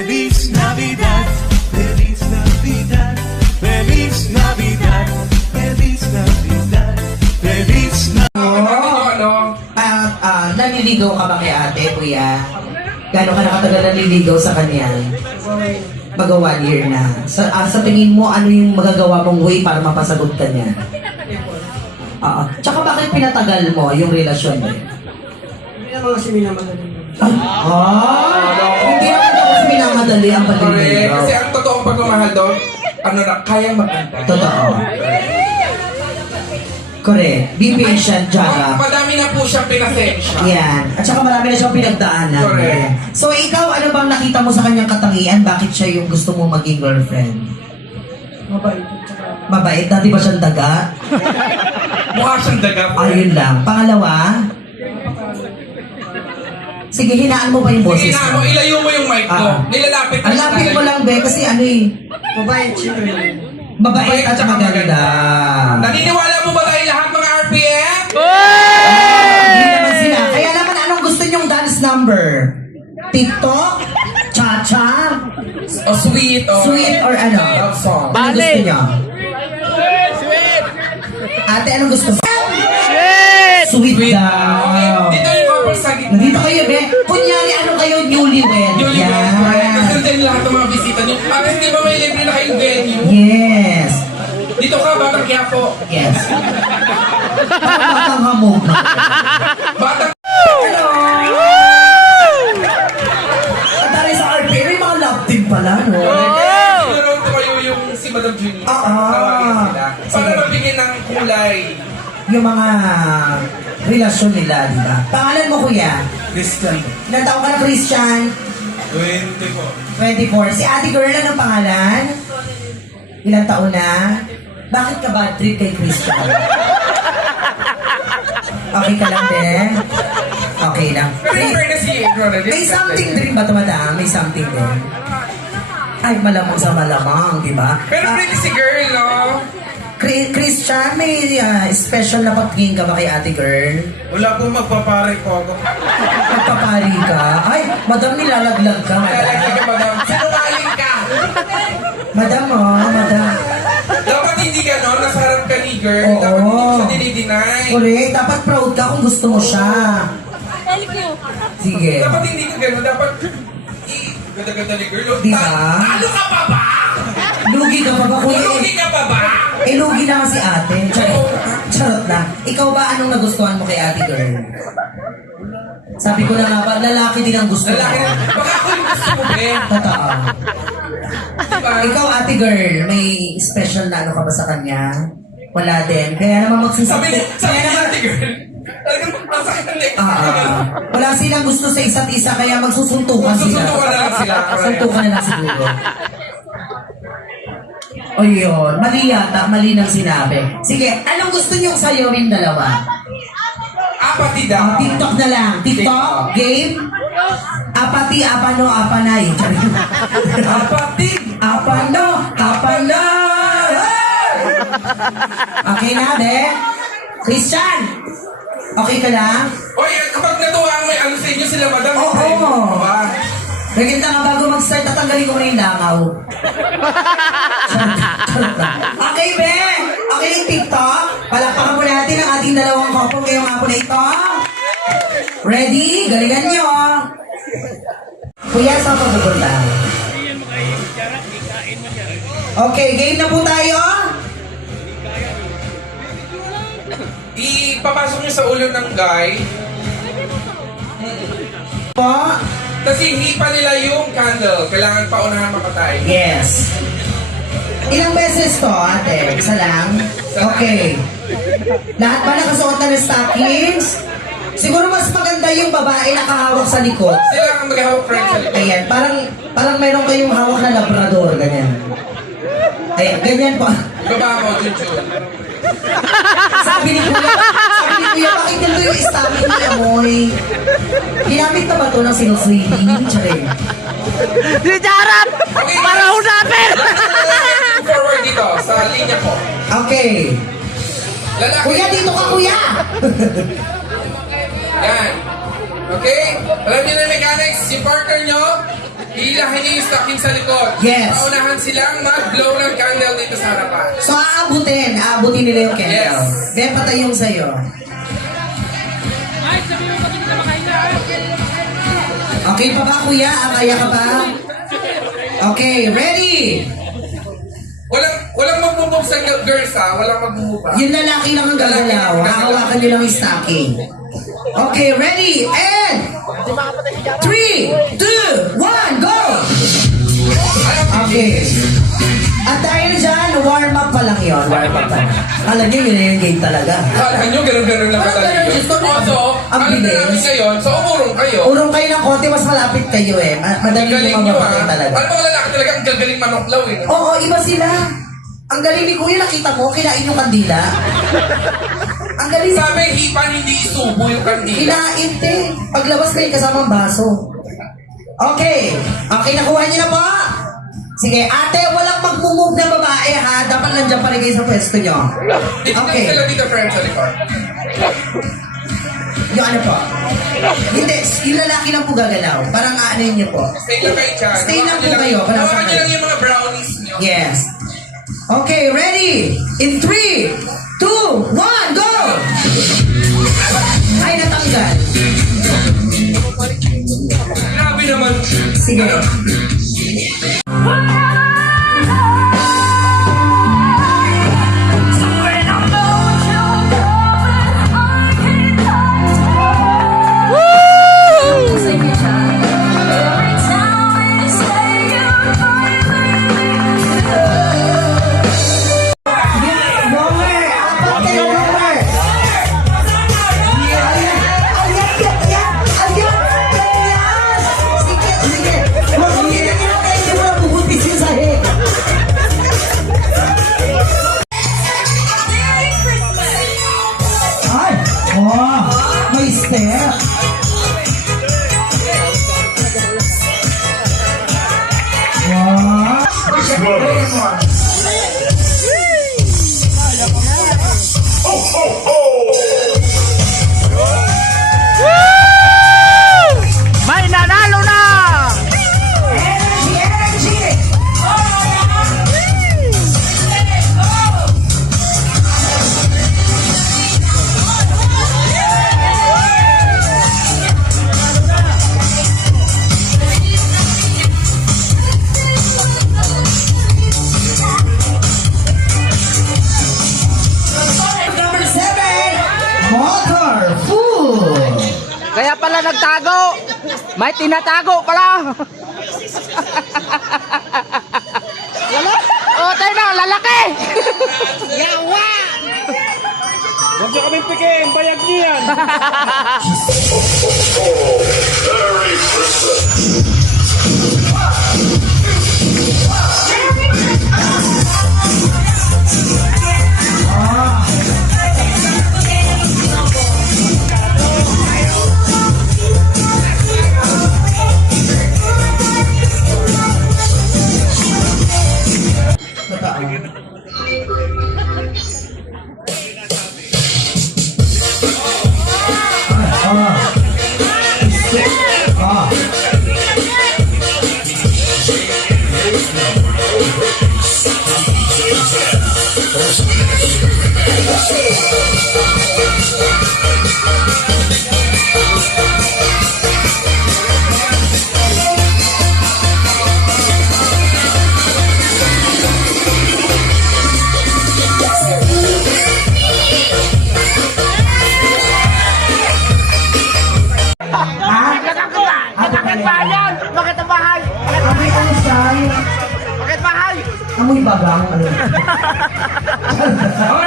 Feliz Navidad, Feliz Navidad, Feliz Navidad, Feliz Navidad, Feliz Navidad. Naliligaw ka ba kay ate, kuya? Gano'n ka nakatagal naliligaw sa kanya? Mag 1 year na. Sa tingin mo, ano yung magagawa mong way para mapasagot ka niya? Tsaka bakit pinatagal mo yung relasyon mo? Hindi naman kasi minamadali. Hindi naman kasi minamadali ang Correct. paliligaw. Kasi ang totoong pagmamahal doon, kayang magantay. Totoo. Correct. Be patient, Jara. Madami na po siyang pinasensya. Yan. At saka marami na siyang pinagdaanan. Correct. So ikaw, ano bang nakita mo sa kanyang katangian? Bakit siya yung gusto mo maging girlfriend? Mabait. Mabait? Dati ba siyang daga? Mukha siyang daga. Ayun lang. Pangalawa? Sige, hinaan mo pa yung boses Sige na, mo. ilayo mo yung mic mo. Nilalapit Ang lapit mo lang, be, kasi ano eh. Mabait siya. Mabait at maganda. Naniniwala mo ba tayo lahat mga RPM? Hindi naman sila. Kaya naman, anong gusto nyong dance number? TikTok? Cha-cha? O sweet o Sweet or ano? love song. Ano gusto nyo? Ate, anong gusto mo? Sweet Okay, daw. dito yung couple sa gitna. Nandito kayo, be. Kunyari, ano kayo, newlywed? Yun yung Yan. Kasi dyan lahat ng mga bisita nyo. At hindi ba may libre na kayong venue? Yes. Dito ka, Batang Quiapo. Yes. Batang hamog. Batang... Hello! Ang dali sa RPA, may mga love team pala, no? Siguro kayo yung si Madam Junie. Ah. Tawagin sila. Para mabigyan ng kulay. Yung mga relasyon nila, di ba? Pangalan mo, kuya? Christian. Ilan taong ka na, Christian? 20 po. 24. Si ate girl, anong pangalan? Ilang taon na? Bakit ka bad trip kay Christian? Okay ka lang, din? Okay lang. Pero in fairness si Ronald. May something din ba ito, madam? May something din. Ay, malamang sa malamang, di ba? Pero pretty si girl, no? Christian, may special na pagtingin ka ba kay ate girl? Wala pong magpapare ko ako. Magpapari ka? Ay, madam, nilalaglag ka, madam. Lalagay ka, Madam. Sinungaling ka. Madam, oh, madam. Dapat hindi ka, no? Nasa harap ka ni girl. Oo. Dapat hindi mo siya dinideny. Correct, dapat proud ka kung gusto mo siya. Sige. Dapat hindi ka gano'n. Dapat... Ganda-ganda ni girl. Di ba? Ano ka pa ba? Lugi ka pa ba, kuya? Lugi ka pa ba? Eh, lugi naman si ate. Charot lang. Ikaw ba, anong nagustuhan mo kay ate girl? Sabi ko na nga ba, lalaki din ang gusto mo. Lalaki na. Baka ako yung gusto mo, eh. Totoo. Diba? Ikaw, ate girl, may special na ano ka ba sa kanya? Wala din. Kaya naman magsusunod. Sabi ni ate girl, talagang magpasakit ang leg. Wala silang gusto sa isa't isa, kaya magsusuntukan sila. Magsusuntukan na lang sila. Suntukan na lang siguro. O yun, mali yata, mali nang sinabi. Sige, anong gusto niyong sayo rin dalawa? Apati daw. TikTok na lang. TikTok? Game? Apati, apano, apanay. Apati. Apano, apanay! Okay na, be? Christian! Okay ka lang? Oy, kapag natuwa may ano sa inyo sila, Madam. Oo. Ba? Maganda nga bago mag-start, tatanggalin ko na yung langaw. Okay, be? Okay yung TikTok? Palakpakan po natin ang ating dalawang couple ngayong hapon na ito. Ready? Galingan nyo. Kuya, saan pa pupunta? Okay, game na po tayo. Ipapasok niyo sa ulo ng guy. Po? Tapos hihipa nila yung candle. Kailangan paunahan mapatay. Yes. Ilang beses to, ate? Isa lang? Okay. Lahat ba nakasuot na ng stockings? Siguro mas maganda yung babae nakahawak sa likod. Sila ang maghahawak friend sa likod. Ayan, parang mayroon kayong hawak na labrador, ganyan. Ayan, ganyan po. Baba mo, Junjun. Sabi ni Kuya, bakit nito yung stocking ni Amoy? Ginamit na ba ito ng sinuswing? Charing. Si Jarap! Okay, Para usapin! forward dito, sa linya ko. Okay. Lalaki. Kuya, dito ka, kuya! Yan. Okay? Alam niyo na yung mechanics, yung partner nyo, Hilahin niyo yung stocking sa likod. Yes. Paunahan silang mag-blow ng candle dito sa harapan. So, aabutin nila yung candle. Yes. Then, patay yung sa'yo. Okay pa ba, kuya? Kaya ka ba? Okay, ready? Walang mag-move sa girls ha. Walang mag-move ha. Yung lalaki lang ang gagalaw. Hahawakan nyo lang yung stocking. Okay, ready? And 3, 2, 1, go! Okay. At dahil dyan, warm up pa lang yun. Warm up pa lang. Alam nyo, yun na yung game talaga. Kala nyo, ganun-ganun lang Ganun, talaga. just don't- Also, Ang ano na bilis. namin ngayon? So, umurong kayo. Urong kayo ng konti, mas malapit kayo eh. Madali Galing nyo nyo ha. mabapatay talaga. Alam mo mga lalaki talaga, ang gagaling manoklaw eh. Oo, iba sila. Ang galing ni Kuya, nakita mo, kinain yung kandila. Ang galing. Sabi, hipan hindi isubo yung kandila. Kinain, te. Paglabas kayo kasamang baso. Okay. Okay, nakuha niyo na po? Sige, ate, walang mag-move na babae ha. Dapat nandiyan pa rin kayo sa pwesto nyo. Dito Okay. sila dito, friends, sa likod. Yung ano po? Hindi, yung lalaki lang po gagalaw. Parang aanin niyo po. Stay lang kayo dyan. Stay lang po Hawakan kayo. nyo lang- Wala sa Hawakan nyo kayo. lang yung mga brownies nyo. Yes. Okay, ready? In 3, 2, 1, go! Ay, natanggal. Grabe naman. Sige. Romer! Apat kayo, Romer! Sige, sige. Hindi mo na bubuntis yung sahig. Ay! Oh! May step! Wow! May nanalo na! Energy! Energy! Number 7, Motor Food. Kaya pala nagtago. May tinatago pala. Oh, tayo na, lalaki. Yawa! Huwag niyo kaming pikin, bayag niyo yan. Bakit bayan? Bakit ang bahay? Amoy ano siya? Bakit bahay? Amoy bagang. Ano?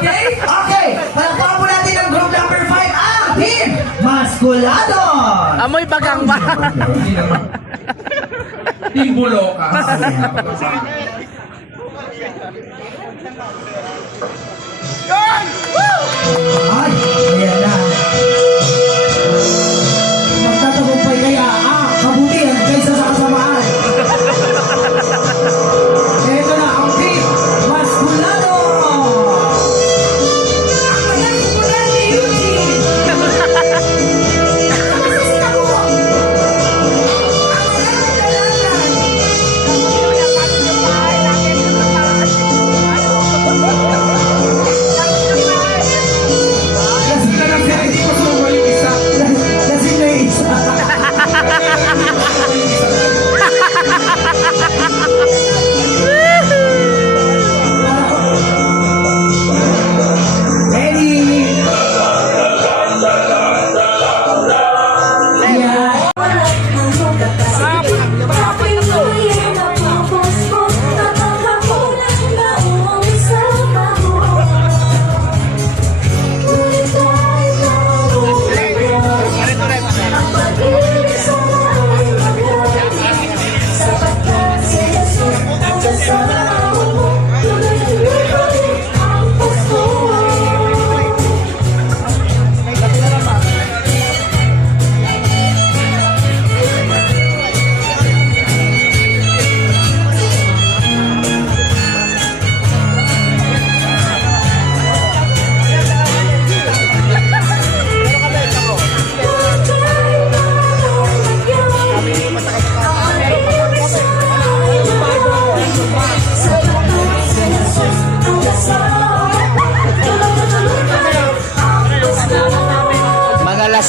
Okay? Okay, palakpakan po natin ang group number 5, ang Team Masculadon! Amoy bagang ba? Hindi naman. Timbulo ka. Ay, ayan na. Magtatagumpay kaya kabutihan kaysa sa kasamaan. Ito na ang Team Masculadon! Ang magaling po yan ni Eugene! Ang magaling dalaman!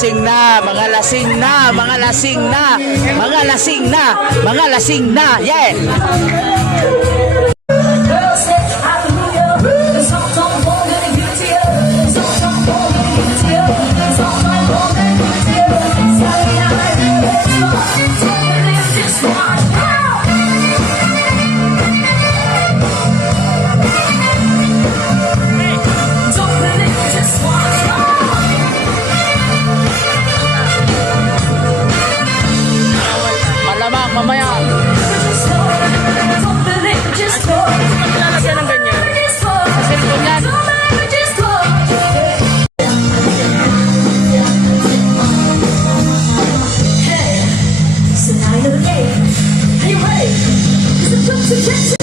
lasing na, mga lasing na, mga lasing na, mga lasing na, mga lasing na. Yeah. Malamang mamaya. Lalagyan ng ganyan. Sa cellphone yan. So now you're late. Hey, wait. 'Cause I'm just a